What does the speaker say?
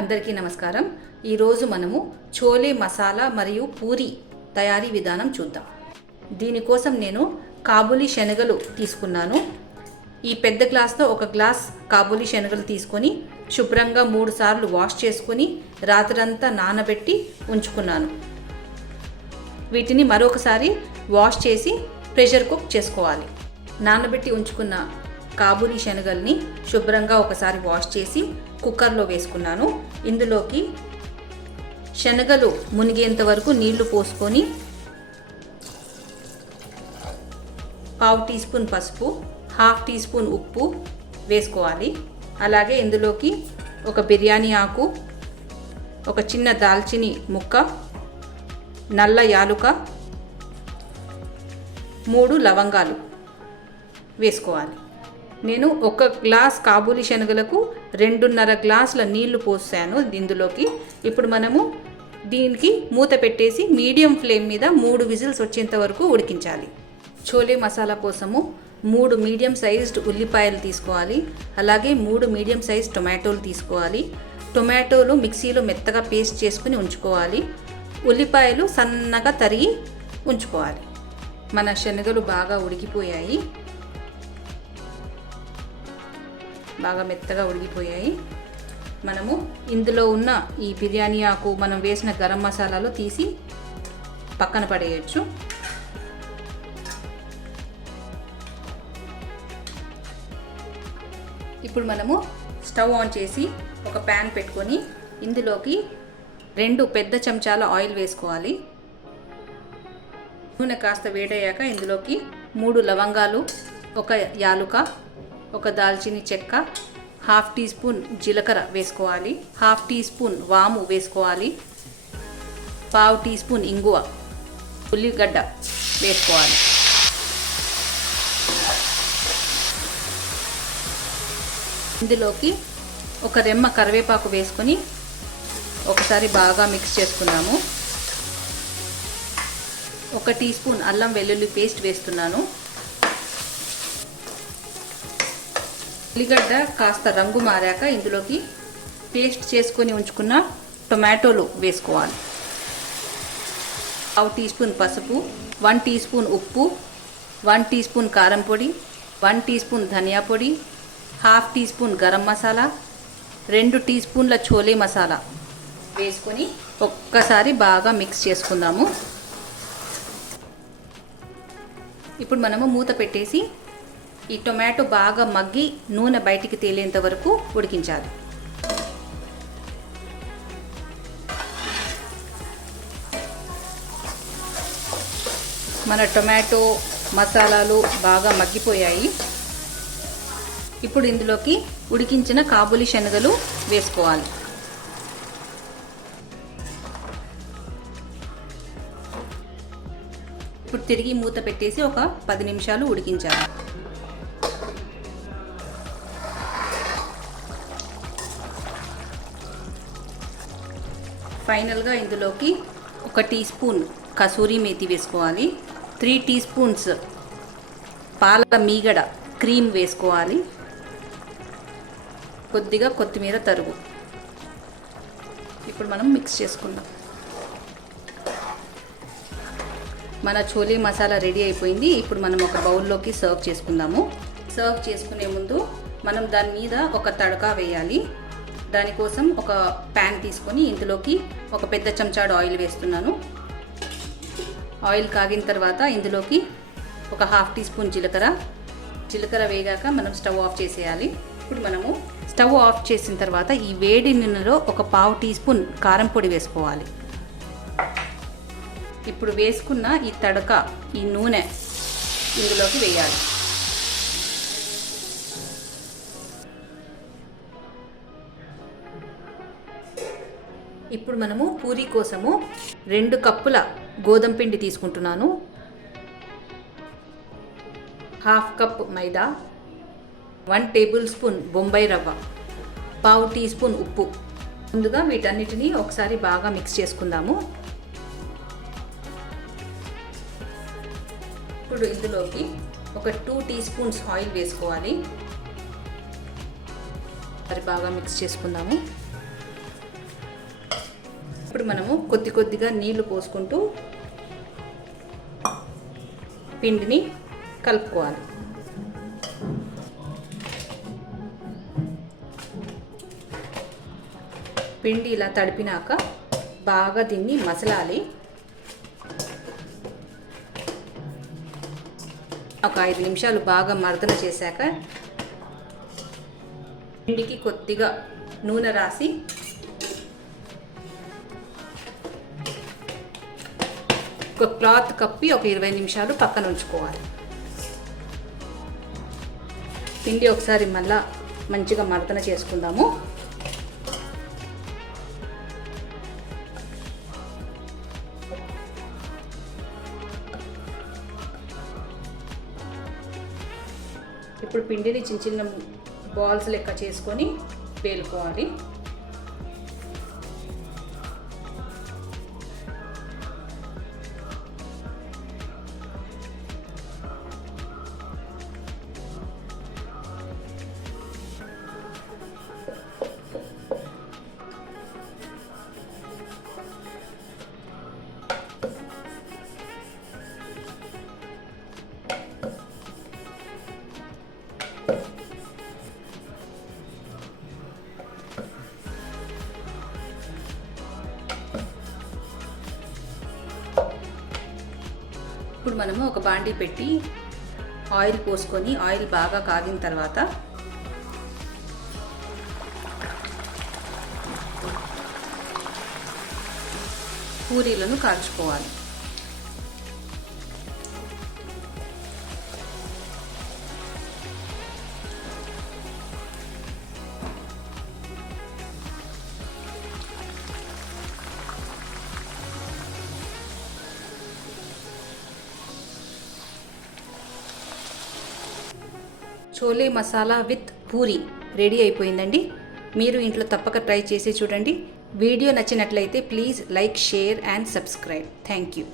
అందరికీ నమస్కారం. ఈరోజు మనము చోలే మసాలా మరియు పూరి తయారీ విధానం చూద్దాం. దీనికోసం నేను కాబూలీ శనగలు తీసుకున్నాను. ఈ పెద్ద గ్లాస్తో ఒక గ్లాస్ కాబూలీ శనగలు తీసుకొని శుభ్రంగా 3 సార్లు వాష్ చేసుకొని రాత్రంతా నానబెట్టి ఉంచుకున్నాను. వీటిని మరొకసారి వాష్ చేసి ప్రెషర్ కుక్ చేసుకోవాలి. నానబెట్టి ఉంచుకున్న కాబూలీ శనగల్ని శుభ్రంగా ఒకసారి వాష్ చేసి కుక్కర్లో వేసుకున్నాను. ఇందులోకి శనగలు మునిగేంత వరకు నీళ్లు పోసుకొని 1/2 టీ స్పూన్ పసుపు, 1/2 టీ స్పూన్ ఉప్పు వేసుకోవాలి. అలాగే ఇందులోకి ఒక బిర్యానీ ఆకు, ఒక చిన్న దాల్చిని ముక్క, నల్ల యాలుక, 3 లవంగాలు వేసుకోవాలి. నేను 1 గ్లాస్ కాబూలీ శనగలకు 2.5 గ్లాసుల నీళ్లు పోసాను ఇందులోకి. ఇప్పుడు మనము దీనికి మూత పెట్టేసి మీడియం ఫ్లేమ్ మీద 3 విజిల్స్ వచ్చేంత వరకు ఉడికించాలి. చోలే మసాలా కోసము 3 మీడియం సైజ్డ్ ఉల్లిపాయలు తీసుకోవాలి. అలాగే 3 మీడియం సైజ్ టొమాటోలు తీసుకోవాలి. టొమాటోలు మిక్సీలో మెత్తగా పేస్ట్ చేసుకుని ఉంచుకోవాలి. ఉల్లిపాయలు సన్నగా తరిగి ఉంచుకోవాలి. మన శనగలు బాగా ఉడికిపోయాయి, బాగా మెత్తగా ఉడికిపోయాయి. మనము ఇందులో ఉన్న ఈ బిర్యానీ ఆకు, మనం వేసిన గరం మసాలాలు తీసి పక్కన పడేయచ్చు. ఇప్పుడు మనము స్టవ్ ఆన్ చేసి ఒక ప్యాన్ పెట్టుకొని ఇందులోకి 2 పెద్ద చెంచాల ఆయిల్ వేసుకోవాలి. నూనె కాస్త వేడయ్యాక ఇందులోకి 3 లవంగాలు, 1 యాలుక, 1 దాల్చిని చెక్క, 1/2 టీ స్పూన్ జీలకర్ర వేసుకోవాలి. 1/2 టీ స్పూన్ వాము వేసుకోవాలి. 1/2 టీ స్పూన్ ఇంగువ, ఉల్లిగడ్డ వేసుకోవాలి. ఇందులోకి 1 రెమ్మ కరివేపాకు వేసుకొని ఒకసారి బాగా మిక్స్ చేసుకున్నాము. 1 టీ స్పూన్ అల్లం వెల్లుల్లి పేస్ట్ వేస్తున్నాను. ఉల్లిగడ్డ కాస్త రంగు మారాక ఇందులోకి పేస్ట్ చేసుకొని ఉంచుకున్న టొమాటోలు వేసుకోవాలి. 1/2 టీ స్పూన్ పసుపు, 1 టీ స్పూన్ ఉప్పు, 1 టీ స్పూన్ కారం పొడి, 1 టీ స్పూన్ ధనియా పొడి, 1/2 tea spoon garam masala, 2 tea స్పూన్ల చోలే మసాలా వేసుకొని ఒక్కసారి బాగా మిక్స్ చేసుకుందాము. ఇప్పుడు మనము మూత పెట్టేసి ఈ టొమాటో బాగా మగ్గి నూనె బయటికి తేలేంత వరకు ఉడికించాలి. మన టొమాటో మసాలాలు బాగా మగ్గిపోయాయి. ఇప్పుడు ఇందులోకి ఉడికించిన కాబూలీ శనగలు వేసుకోవాలి. ఇప్పుడు తిరిగి మూత పెట్టేసి ఒక 10 నిమిషాలు ఉడికించాలి. ఫైనల్గా ఇందులోకి 1 టీ స్పూన్ కసూరి మేతి వేసుకోవాలి. 3 టీ స్పూన్స్ పాల మీగడ క్రీమ్ వేసుకోవాలి. కొద్దిగా కొత్తిమీర తరుగు. ఇప్పుడు మనం మిక్స్ చేసుకుందాం. మన చోలే మసాలా రెడీ అయిపోయింది. ఇప్పుడు మనం ఒక బౌల్లోకి సర్వ్ చేసుకుందాము. సర్వ్ చేసుకునే ముందు మనం దాని మీద ఒక తడకా వేయాలి. దానికోసం ఒక ప్యాన్ తీసుకొని ఇందులోకి ఒక పెద్ద చెంచాడు ఆయిల్ వేస్తున్నాను. ఆయిల్ కాగిన తర్వాత ఇందులోకి ఒక 1/2 టీ స్పూన్ జీలకర్ర వేగాక మనం స్టవ్ ఆఫ్ చేసేయాలి. ఇప్పుడు మనము స్టవ్ ఆఫ్ చేసిన తర్వాత ఈ వేడి నూనెలో ఒక 1/2 టీ స్పూన్ కారం పొడి వేసుకోవాలి. ఇప్పుడు వేసుకున్న ఈ తడక, ఈ నూనె ఇందులోకి వేయాలి. ఇప్పుడు మనము పూరీ కోసము 2 కప్పుల గోధుమ పిండి తీసుకుంటున్నాను. 1/2 కప్ మైదా, 1 టేబుల్ స్పూన్ బొంబాయి రవ్వ, 1/2 టీ స్పూన్ ఉప్పు. ముందుగా వీటన్నిటిని ఒకసారి బాగా మిక్స్ చేసుకుందాము. ఇప్పుడు ఇందులోకి ఒక 2 టీ స్పూన్స్ ఆయిల్ వేసుకోవాలి. బాగా మిక్స్ చేసుకుందాము. ఇప్పుడు మనము కొద్దిగా నీళ్లు పోసుకుంటూ పిండిని కలుపుకోవాలి. పిండి ఇలా తడిపినాక బాగా దీన్ని మసలాలి. ఒక 5 నిమిషాలు బాగా మర్దన చేశాక పిండికి కొద్దిగా నూనె రాసి ఒక క్లాత్ కప్పి ఒక 20 నిమిషాలు పక్కన ఉంచుకోవాలి. పిండి ఒకసారి మళ్ళా మంచిగా మర్దన చేసుకుందాము. ఇప్పుడు పిండిని చిన్న బాల్స్ లెక్క చేసుకొని వేలుకోవాలి. ఇప్పుడు మనము ఒక బాండీ పెట్టి ఆయిల్ పోసుకొని ఆయిల్ బాగా కాగిన తర్వాత పూరీలను కాల్చుకోవాలి. చోలే మసాలా విత్ పూరి రెడీ అయిపోయిందండి. మీరు ఇంట్లో తప్పక ట్రై చేసి చూడండి. వీడియో నచ్చినట్లయితే please like, share and subscribe. Thank you.